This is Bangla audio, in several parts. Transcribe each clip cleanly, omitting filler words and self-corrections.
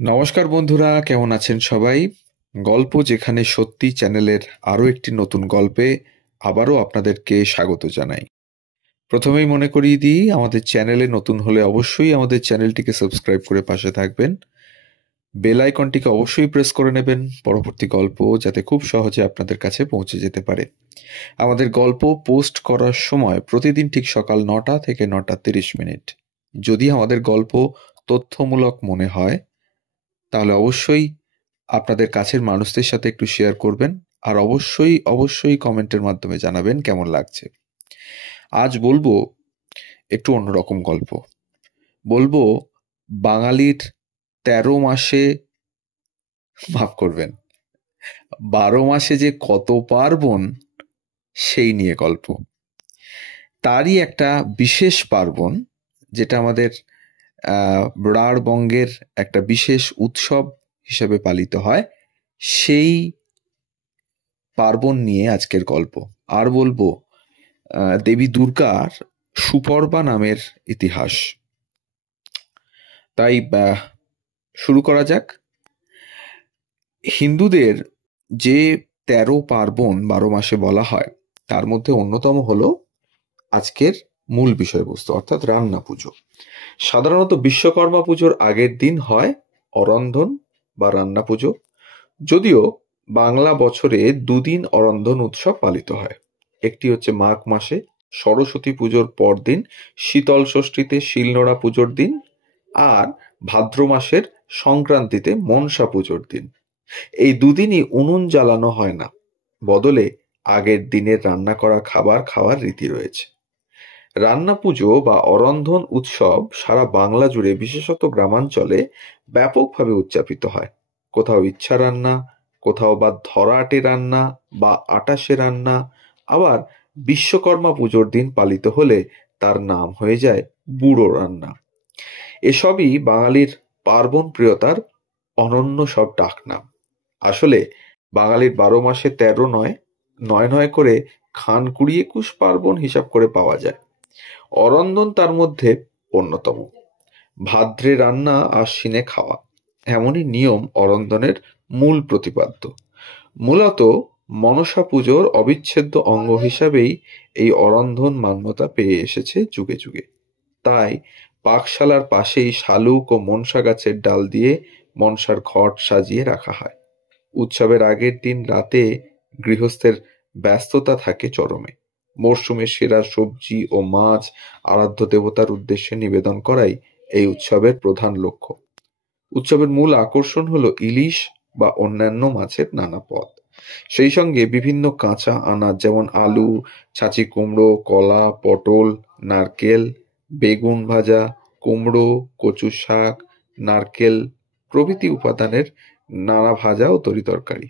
নমস্কার বন্ধুরা, কেমন আছেন সবাই? গল্প যেখানে সত্যি চ্যানেলের আরও একটি নতুন গল্পে আবারও আপনাদেরকে স্বাগত জানাই। প্রথমেই মনে করিয়ে দিই, আমাদের চ্যানেলে নতুন হলে অবশ্যই আমাদের চ্যানেলটিকে সাবস্ক্রাইব করে পাশে থাকবেন। বেল আইকনটিকে অবশ্যই প্রেস করে নেবেন পরবর্তী গল্প যাতে খুব সহজে আপনাদের কাছে পৌঁছে যেতে পারে। আমাদের গল্প পোস্ট করার সময় প্রতিদিন ঠিক সকাল 9টা থেকে 9:30। যদি আমাদের গল্প তথ্যমূলক মনে হয় তাহলে অবশ্যই আপনাদের কাছের মানুষদের সাথে একটু শেয়ার করবেন, আর অবশ্যই অবশ্যই কমেন্টের মাধ্যমে জানাবেন কেমন লাগছে। আজ বলবো একটু অন্যরকম গল্প। বলবো বাঙালির 13 মাসে, মাফ করবেন, 12 মাসে যে কত পার্বণ সেই নিয়ে গল্প। তারই একটা বিশেষ পার্বণ যেটা আমাদের রাঢ়বঙ্গের একটা বিশেষ উৎসব হিসেবে পালিত হয়, সেই পার্বণ নিয়ে আজকের গল্প। আর বলবো দেবী দুর্গার সুপর্বা নামের ইতিহাস। তাই শুরু করা যাক। হিন্দুদের যে 13 পার্বণ 12 মাসে বলা হয়, তার মধ্যে অন্যতম হলো আজকের মূল বিষয়বস্তু, অর্থাৎ রান্না পুজো। সাধারণত বিশ্বকর্মা পুজোর আগের দিন হয় অরন্ধন বা রান্না পুজো, যদিও বাংলা বছরে দুদিন অরন্ধন উৎসব পালিত হয়। একটি হচ্ছে মাঘ মাসে সরস্বতী পুজোর পরদিন শীতল ষষ্ঠীতে শিলনোড়া পুজোর দিন, আর ভাদ্র মাসের সংক্রান্তিতে মনসা পুজোর দিন। এই দুদিনই উনুন জ্বালানো হয় না, বদলে আগের দিনের রান্না করা খাবার খাওয়ার রীতি রয়েছে। রান্না পুজো বা অরন্ধন উৎসব সারা বাংলা জুড়ে, বিশেষত গ্রামাঞ্চলে ব্যাপকভাবে উদযাপিত হয়। কোথাও ইচ্ছা রান্না, কোথাও বা ধরাটে রান্না বা আটাশে রান্না, আবার বিশ্বকর্মা পুজোর দিন পালিত হলে তার নাম হয়ে যায় বুড়ো রান্না। এসবই বাঙালির পার্বণ প্রিয়তার অনন্য সব ডাকনাম। আসলে বাঙালির 12 মাসে 13 নয়, নয় নয় করে খান 20-21 পার্বণ হিসাব করে পাওয়া যায়। অরন্ধন তার মধ্যে অন্যতম। ভাদ্রে রান্না, আশ্বিনে খাওয়া, এমনই নিয়ম অরন্ধনের মূল প্রতিপাদ্য। মূলত মনসা পুজোর অবিচ্ছেদ্য অঙ্গ হিসাবেই এই অরন্ধন মান্যতা পেয়ে এসেছে যুগে যুগে। তাই পাকশালার পাশেই শালুক ও মনসা গাছের ডাল দিয়ে মনসার ঘট সাজিয়ে রাখা হয়। উৎসবের আগের দিন রাতে গৃহস্থের ব্যস্ততা থাকে চরমে। মরশুমের সেরা সবজি ও মাছ আরাধ্য দেবতার উদ্দেশ্যে নিবেদন করাই এই উৎসবের প্রধান লক্ষ্য। উৎসবের মূল আকর্ষণ হলো ইলিশ বা অন্যান্য মাছের নানা পদ। সেই সঙ্গে বিভিন্ন কাঁচা আনাজ যেমন আলু, ছাঁচি কুমড়ো, কলা, পটল, নারকেল, বেগুন ভাজা, কুমড়ো, কচু শাক, নারকেল প্রভৃতি উপাদানের নানা ভাজা ও তরিতরকারি।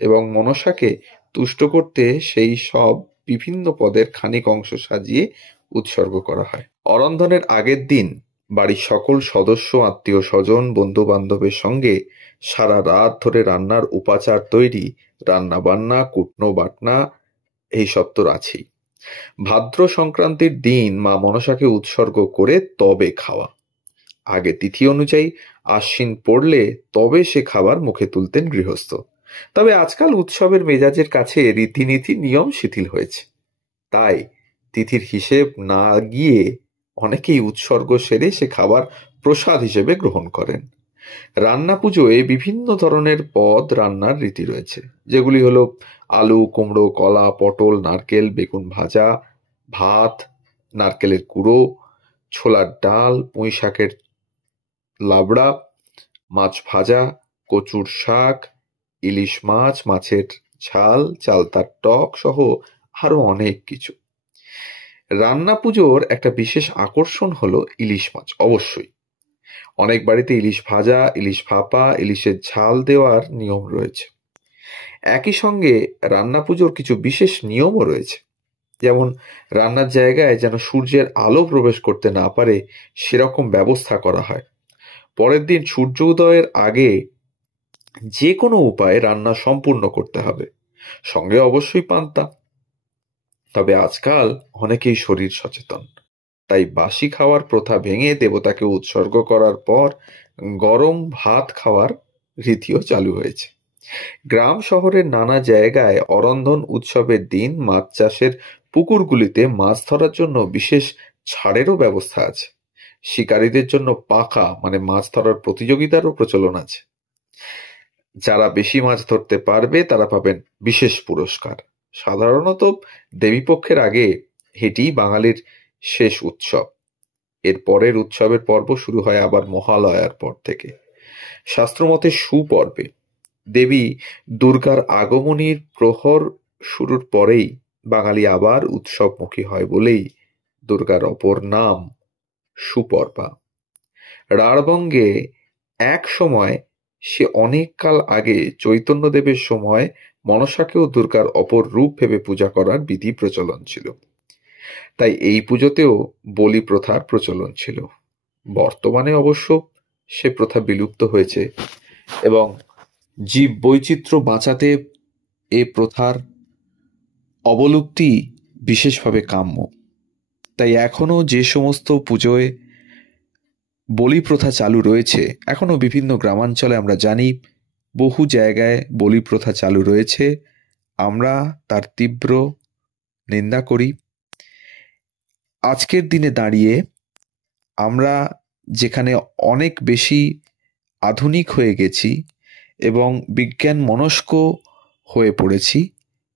এবং মনসাকে তুষ্ট করতে সেই সব বিভিন্ন পদের খানিক অংশ সাজিয়ে উৎসর্গ করা হয়। অরন্ধনের আগের দিন বাড়ির সকল সদস্য, আত্মীয় স্বজন, বন্ধু বান্ধবের সঙ্গে সারা রাত ধরে রান্নার উপাচার তৈরি, রান্না বান্না, কুটনো বাটনা, এইসব তো আছেই। ভাদ্র সংক্রান্তির দিন মা মনসাকে উৎসর্গ করে তবে খাওয়া। আগে তিথি অনুযায়ী আশ্বিন পড়লে তবে সে খাবার মুখে তুলতেন গৃহস্থ। তবে আজকাল উৎসবের মেজাজের কাছে রীতিনীতি নিয়ম শিথিল হয়েছে, তাই তিথির হিসেব না গিয়ে অনেকেই উৎসর্গ সেরে সে খাবার প্রসাদ হিসেবে গ্রহণ করেন। রান্না পুজোয় বিভিন্ন ধরনের পদ রান্নার রীতি রয়েছে, যেগুলি হলো আলু, কুমড়ো, কলা, পটল, নারকেল, বেগুন ভাজা, ভাত, নারকেলের কুড়ো, ছোলার ডাল, পুঁই শাকের লাবড়া, মাছ ভাজা, কচুর শাক, ইলিশ মাছ, মাছের ঝাল, চালতার টক সহ আরো অনেক কিছু। রান্না পুজোর একটা বিশেষ আকর্ষণ হলো ইলিশ মাছ। অবশ্যই অনেক বাড়িতে ইলিশ ভাজা, ইলিশ ভাপা, ইলিশের ঝাল দেওয়ার নিয়ম রয়েছে। একই সঙ্গে রান্না পুজোর কিছু বিশেষ নিয়মও রয়েছে, যেমন রান্নার জায়গায় যেন সূর্যের আলো প্রবেশ করতে না পারে সেরকম ব্যবস্থা করা হয়। পরের দিন সূর্য উদয়ের আগে যে কোনো উপায়ে রান্না সম্পূর্ণ করতে হবে, সঙ্গে অবশ্যই পান্তা। তবে আজকাল অনেকেই শরীর সচেতন, তাই বাসি খাওয়ার প্রথা ভেঙে দেবতাকে উৎসর্গ করার পর গরম ভাত খাওয়ার রীতিও চালু হয়েছে। গ্রাম শহরের নানা জায়গায় অরন্ধন উৎসবের দিন মাছ চাষের পুকুরগুলিতে মাছ ধরার জন্য বিশেষ ছাড়েরও ব্যবস্থা আছে। শিকারীদের জন্য পাখা মানে মাছ ধরার প্রতিযোগিতারও প্রচলন আছে। যারা বেশি মাছ ধরতে পারবে তারা পাবেন বিশেষ পুরস্কার। সাধারণত দেবীপক্ষের আগে এটিই বাঙালির শেষ উৎসব। এর পরের উৎসবের পর্ব শুরু হয় আবার মহালয়ার পর থেকে, শাস্ত্রমতে সুপর্বে। দেবী দুর্গার আগমনীর প্রহর শুরুর পরেই বাঙালি আবার উৎসবমুখী হয় বলেই দুর্গার অপর নাম সুপর্বা। রাঢ়বঙ্গে এক সময়, সে অনেক কাল আগে, চৈতন্যদেবের সময় মনসাকেও দুর্গার অপর রূপ ভেবে পূজা করার বিধি প্রচলন ছিল। তাই এই পুজোতেও বলি প্রথার প্রচলন ছিল। বর্তমানে অবশ্য সে প্রথা বিলুপ্ত হয়েছে এবং জীব বৈচিত্র্য বাঁচাতে এ প্রথার অবলুপ্তি বিশেষভাবে কাম্য। তাই এখনো যে সমস্ত পুজোয় বলি প্রথা চালু রয়েছে, এখনো বিভিন্ন গ্রামাঞ্চলে আমরা জানি বহু জায়গায় বলি প্রথা চালু রয়েছে, আমরা তার তীব্র নিন্দা করি। আজকের দিনে দাঁড়িয়ে আমরা যেখানে অনেক বেশি আধুনিক হয়ে গেছি এবং বিজ্ঞান মনস্ক হয়ে পড়েছি,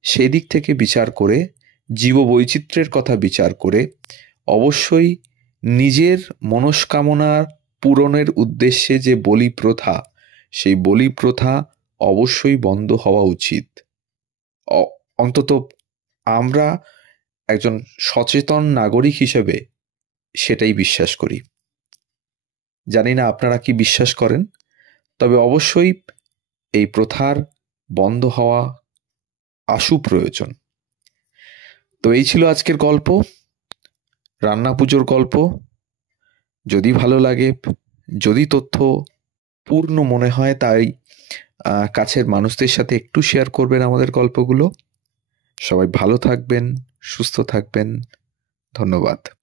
সেদিক থেকে বিচার করে, জীববৈচিত্র্যের কথা বিচার করে, অবশ্যই নিজের মনস্কামনা পূরণের উদ্দেশ্যে যে বলি প্রথা, সেই বলি প্রথা অবশ্যই বন্ধ হওয়া উচিত। অন্তত আমরা একজন সচেতন নাগরিক হিসেবে সেটাই বিশ্বাস করি। জানি না আপনারা কি বিশ্বাস করেন, তবে অবশ্যই এই প্রথার বন্ধ হওয়া আশু প্রয়োজন। তো এই ছিল আজকের গল্প, রান্না পুজোর গল্প। যদি ভালো লাগে, যদি তথ্য পূর্ণ মনে হয়, তাই কাছের মানুষদের সাথে একটু শেয়ার করবেন আমাদের গল্পগুলো। সবাই ভালো থাকবেন, সুস্থ থাকবেন। ধন্যবাদ।